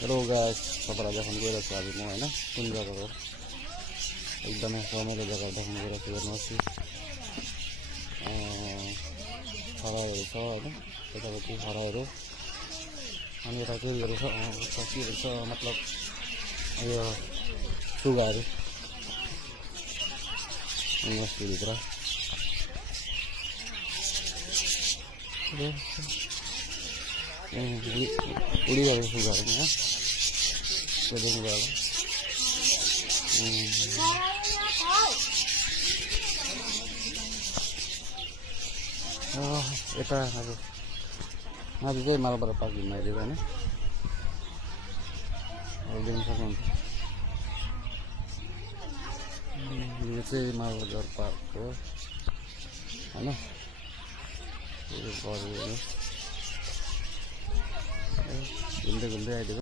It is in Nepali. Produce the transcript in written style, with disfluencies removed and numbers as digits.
हेलो गाइस, तपाईँलाई देखाउनु गइरहेको छु आज म होइन कुन जग्गाको एकदमै रमाइलो जग्गा देखाउनु गइरहेको छु। हेर्नुहोस् खरायोहरू छ होइन, यतापट्टि खरायोहरू अनि यता केहीहरू छ केहरू छ मतलब यो सुगाहरू युनिभर्सिटीभित्र उडिरहेको सुगाहरू यहाँ त्यो देख्नु भयो यता अब माथि चाहिँ मालबजार पार्क घुम्न आइदिएको होइन, देख्न सक्नुहुन्छ। यो चाहिँ मालबजार पार्क हो होइन, घुम्दै घुम्दै आइदिएको।